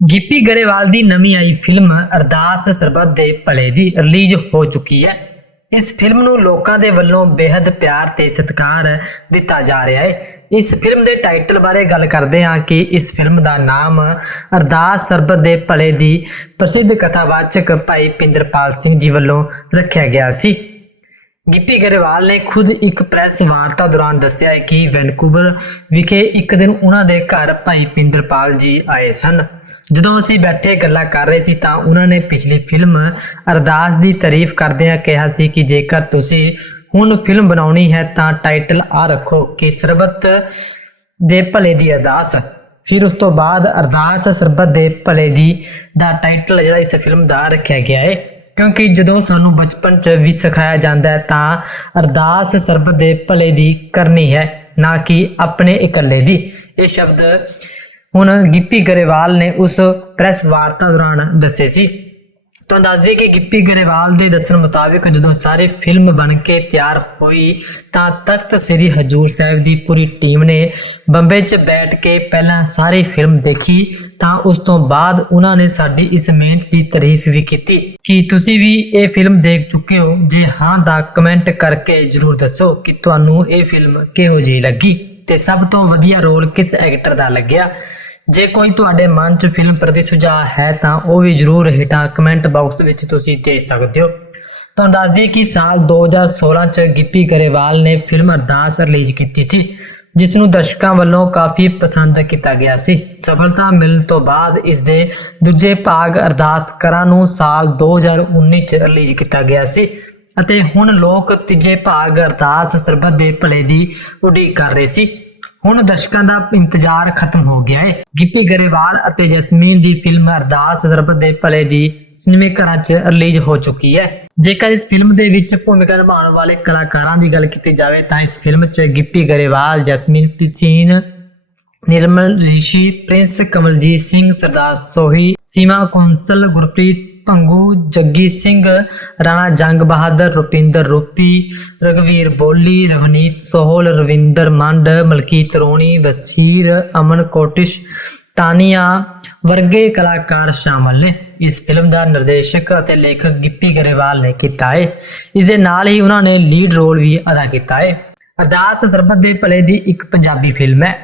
ਗਿੱਪੀ ਗਰੇਵਾਲ ਦੀ ਨਵੀਂ ਆਈ ਫਿਲਮ ਅਰਦਾਸ ਸਰਬੱਤ ਦੇ ਭਲੇ ਦੀ ਰਿਲੀਜ਼ ਹੋ ਚੁੱਕੀ ਹੈ। ਇਸ ਫਿਲਮ ਨੂੰ ਲੋਕਾਂ ਦੇ ਵੱਲੋਂ ਬੇहद ਪਿਆਰ ਤੇ ਸਤਿਕਾਰ ਦਿੱਤਾ ਜਾ ਰਿਹਾ ਹੈ। ਇਸ ਫਿਲਮ ਦੇ ਟਾਈਟਲ ਬਾਰੇ ਗੱਲ ਕਰਦੇ ਹਾਂ ਕਿ ਇਸ ਫਿਲਮ ਦਾ ਨਾਮ ਅਰਦਾਸ ਸਰਬੱਤ ਦੇ ਭਲੇ ਦੀ ਪ੍ਰਸਿੱਧ ਕਥਾਵਾਚਕ ਭਾਈ ਪਿੰਦਰਪਾਲ ਸਿੰਘ ਜੀ ਵੱਲੋਂ ਰੱਖਿਆ ਗਿਆ ਸੀ। ਗਿੱਪੀ ਗਰੇਵਾਲ ਨੇ ਖੁਦ ਇੱਕ ਪ੍ਰੈਸ ਵਾਰਤਾ ਦੌਰਾਨ ਦੱਸਿਆ ਹੈ ਕਿ ਵੈਨਕੂਵਰ ਵਿਖੇ ਇੱਕ ਦਿਨ ਉਹਨਾਂ ਦੇ ਘਰ ਭਾਈ ਪਿੰਦਰਪਾਲ ਜੀ ਆਏ ਸਨ। ਜਦੋਂ ਅਸੀਂ ਬੈਠੇ ਗੱਲਾਂ ਕਰ ਰਹੇ ਸੀ ਤਾਂ ਉਹਨਾਂ ਨੇ ਪਿਛਲੀ ਫਿਲਮ ਅਰਦਾਸ ਦੀ ਤਾਰੀਫ ਕਰਦਿਆਂ ਕਿਹਾ ਸੀ ਕਿ ਜੇਕਰ ਤੁਸੀਂ ਹੁਣ ਫਿਲਮ ਬਣਾਉਣੀ ਹੈ ਤਾਂ ਟਾਈਟਲ ਆ ਰੱਖੋ ਕਿ ਸਰਬੱਤ ਦੇ ਭਲੇ ਦੀ ਅਰਦਾਸ। ਫਿਰ ਉਸ ਤੋਂ ਬਾਅਦ ਅਰਦਾਸ ਸਰਬੱਤ ਦੇ ਭਲੇ ਦੀ ਦਾ ਟਾਈਟਲ ਜਿਹੜਾ ਇਸ ਫਿਲਮ ਦਾ ਰੱਖਿਆ ਗਿਆ ਹੈ। ਕਿਉਂਕਿ ਜਦੋਂ ਸਾਨੂੰ ਬਚਪਨ 'ਚ ਵੀ ਸਿਖਾਇਆ ਜਾਂਦਾ ਹੈ, ਤਾਂ ਅਰਦਾਸ ਸਰਬੱਤ ਦੇ ਭਲੇ ਦੀ ਕਰਨੀ ਹੈ, ਨਾ ਕਿ ਆਪਣੇ ਇਕੱਲੇ ਦੀ। ਇਹ ਸ਼ਬਦ ਹੁਣ ਗਿੱਪੀ ਗਰੇਵਾਲ ਨੇ ਉਸ ਪ੍ਰੈਸ ਵਾਰਤਾ ਦੌਰਾਨ ਦੱਸੇ ਸੀ। ਤੁਹਾਨੂੰ ਦੱਸ ਦਈਏ ਕਿ ਗਿੱਪੀ ਗਰੇਵਾਲ ਦੇ ਦੱਸਣ ਮੁਤਾਬਿਕ ਜਦੋਂ ਸਾਰੇ ਫਿਲਮ ਬਣ ਕੇ ਤਿਆਰ ਹੋਈ ਤਾਂ ਤਖਤ ਸ੍ਰੀ ਹਜੂਰ ਸਾਹਿਬ ਦੀ ਪੂਰੀ ਟੀਮ ਨੇ ਬੰਬੇ 'ਚ ਬੈਠ ਕੇ ਪਹਿਲਾਂ ਸਾਰੀ ਫਿਲਮ ਦੇਖੀ ਤਾਂ ਉਸ ਤੋਂ ਬਾਅਦ ਉਹਨਾਂ ਨੇ ਸਾਡੀ ਇਸ ਮਿਹਨਤ ਦੀ ਤਾਰੀਫ ਵੀ ਕੀਤੀ। ਕਿ ਤੁਸੀਂ ਵੀ ਇਹ ਫਿਲਮ ਦੇਖ ਚੁੱਕੇ ਹੋ? ਜੇ ਹਾਂ ਤਾਂ ਕਮੈਂਟ ਕਰਕੇ ਜਰੂਰ ਦੱਸੋ ਕਿ ਤੁਹਾਨੂੰ ਇਹ ਫਿਲਮ ਕਿਹੋ ਜਿਹੀ ਲੱਗੀ ਤੇ ਸਭ ਤੋਂ ਵਧੀਆ ਰੋਲ ਕਿਸ ਐਕਟਰ ਦਾ ਲੱਗਿਆ? ਜੇ ਕੋਈ ਤੁਹਾਡੇ ਮਨ 'ਚ ਫਿਲਮ ਪ੍ਰਤੀ ਸੁਝਾਅ ਹੈ ਤਾਂ ਉਹ ਵੀ ਜਰੂਰ ਹੇਠਾਂ ਕਮੈਂਟ ਬਾਕਸ ਵਿੱਚ ਤੁਸੀਂ ਦੇ ਸਕਦੇ ਹੋ। ਤੁਹਾਨੂੰ ਦੱਸ ਦਈਏ ਕਿ ਸਾਲ 2016 'ਚ ਗਿੱਪੀ ਗਰੇਵਾਲ ਨੇ ਫਿਲਮ ਅਰਦਾਸ ਰਿਲੀਜ਼ ਕੀਤੀ ਸੀ, ਜਿਸ ਨੂੰ ਦਰਸ਼ਕਾਂ ਵੱਲੋਂ ਕਾਫੀ ਪਸੰਦ ਕੀਤਾ ਗਿਆ ਸੀ। ਸਫਲਤਾ ਮਿਲਣ ਤੋਂ ਬਾਅਦ ਇਸ ਦੇ ਦੂਜੇ ਭਾਗ ਅਰਦਾਸ ਕਰਾਂ ਨੂੰ ਸਾਲ 2019 'ਚ ਰਿਲੀਜ਼ ਕੀਤਾ ਗਿਆ ਸੀ ਅਤੇ ਹੁਣ ਲੋਕ ਤੀਜੇ ਭਾਗ ਅਰਦਾਸ ਸਰਬੱਤ ਦੇ ਭਲੇ ਦੀ ਉਡੀਕ ਕਰ ਰਹੇ ਸੀ। ਹੁਣ ਦਰਸ਼ਕਾਂ ਦਾ ਇੰਤਜ਼ਾਰ ਖਤਮ ਹੋ ਗਿਆ ਹੈ। ਗਿੱਪੀ ਗਰੇਵਾਲ ਅਤੇ ਜਸਮੀਨ ਦੀ ਫਿਲਮ ਅਰਦਾਸ ਸਰਬੱਤ ਦੇ ਭਲੇ ਦੀ ਸਿਨੇਮੇ ਘਰਾਂ 'ਚ ਰਿਲੀਜ਼ ਹੋ ਚੁੱਕੀ ਹੈ। ਜੇਕਰ ਇਸ ਫਿਲਮ ਦੇ ਵਿੱਚ ਭੂਮਿਕਾ ਨਿਭਾਉਣ ਵਾਲੇ ਕਲਾਕਾਰਾਂ ਦੀ ਗੱਲ ਕੀਤੀ ਜਾਵੇ ਤਾਂ ਇਸ ਫਿਲਮ 'ਚ ਗਿੱਪੀ ਗਰੇਵਾਲ, ਜਸਮੀਨ ਪਿਸੀਨ ਨਿਰਮਲ ਰਿਸ਼ੀ, ਪ੍ਰਿੰਸ ਕਮਲਜੀਤ ਸਿੰਘ, ਸਰਦਾਰ ਸੋਹੀ, ਸੀਮਾ ਕੌਂਸਲ, ਗੁਰਪ੍ਰੀਤ ਭੰਗੂ ਜੱਗੀ ਸਿੰਘ, ਰਾਣਾ ਜੰਗ ਬਹਾਦਰ, ਰੁਪਿੰਦਰ ਰੂਪੀ ਰਗਵੀਰ ਬੋਲੀ, ਰਵਨੀਤ ਸੋਹਲ, ਰਵਿੰਦਰ ਮੰਡ, ਮਲਕੀਤ ਰੋਣੀ, ਵਸੀਰ, ਅਮਨ ਕੋਟਿਸ਼, ਤਾਨੀਆ ਵਰਗੇ ਕਲਾਕਾਰ ਸ਼ਾਮਲ ਨੇ। ਇਸ ਫਿਲਮ ਦਾ ਨਿਰਦੇਸ਼ਕ ਅਤੇ ਲੇਖਕ ਗਿੱਪੀ ਗਰੇਵਾਲ ਨੇ ਕੀਤਾ ਹੈ ਇਸ ਦੇ ਨਾਲ ਹੀ ਉਹਨਾਂ ਨੇ ਲੀਡ ਰੋਲ ਵੀ ਅਦਾ ਕੀਤਾ ਹੈ ਅਰਦਾਸ ਸਰਬੱਤ ਦੇ ਭਲੇ ਦੀ ਇੱਕ ਪੰਜਾਬੀ ਫਿਲਮ ਹੈ।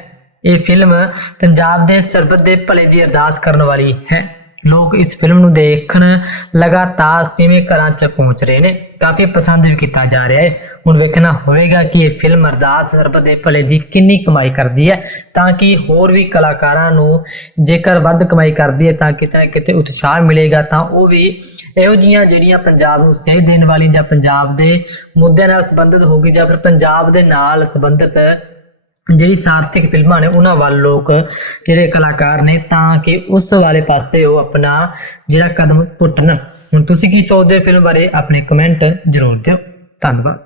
ਇਹ ਫਿਲਮ ਪੰਜਾਬ ਦੇ ਸਰਬੱਤ ਦੇ ਭਲੇ ਦੀ ਅਰਦਾਸ ਕਰਨ ਵਾਲੀ ਹੈ। ਲੋਕ ਇਸ ਫਿਲਮ ਨੂੰ ਦੇਖਣ ਲਗਾਤਾਰ ਸਿਵੇਂ ਘਰਾਂ 'ਚ ਪਹੁੰਚ ਰਹੇ ਨੇ। ਕਾਫੀ ਪਸੰਦ ਵੀ ਕੀਤਾ ਜਾ ਰਿਹਾ ਹੈ। ਹੁਣ ਵੇਖਣਾ ਹੋਵੇਗਾ ਕਿ ਇਹ ਫਿਲਮ ਅਰਦਾਸ ਸਰਬੱਤ ਦੇ ਭਲੇ ਦੀ ਕਿੰਨੀ ਕਮਾਈ ਕਰਦੀ ਹੈ, ਤਾਂ ਕਿ ਹੋਰ ਵੀ ਕਲਾਕਾਰਾਂ ਨੂੰ ਜੇਕਰ ਵੱਧ ਕਮਾਈ ਕਰਦੀ ਹੈ ਤਾਂ ਕਿਤੇ ਨਾ ਕਿਤੇ ਉਤਸ਼ਾਹ ਮਿਲੇਗਾ, ਤਾਂ ਉਹ ਵੀ ਇਹੋ ਜੀਆਂ ਜਿਹੜੀਆਂ ਪੰਜਾਬ ਨੂੰ ਸੇਧ ਦੇਣ ਵਾਲੀਆਂ ਜਾਂ ਪੰਜਾਬ ਦੇ ਮੁੱਦਿਆਂ ਨਾਲ ਸੰਬੰਧਿਤ ਹੋਗੀ ਜਾਂ ਫਿਰ ਪੰਜਾਬ ਦੇ ਨਾਲ ਸੰਬੰਧਿਤ ਜਿਹੜੀ ਸਾਰਥਿਕ ਫਿਲਮਾਂ ਨੇ ਉਹਨਾਂ ਵੱਲ ਲੋਕ ਜਿਹੜੇ ਕਲਾਕਾਰ ਨੇ ਤਾਂ ਕਿ ਉਸ ਵਾਲੇ ਪਾਸੇ ਉਹ ਆਪਣਾ ਜਿਹੜਾ ਕਦਮ ਪੁੱਟਣ। ਹੁਣ ਤੁਸੀਂ ਕੀ ਸੋਚਦੇ ਹੋ ਫਿਲਮ ਬਾਰੇ ਆਪਣੇ ਕਮੈਂਟ ਜ਼ਰੂਰ ਦਿਓ। ਧੰਨਵਾਦ।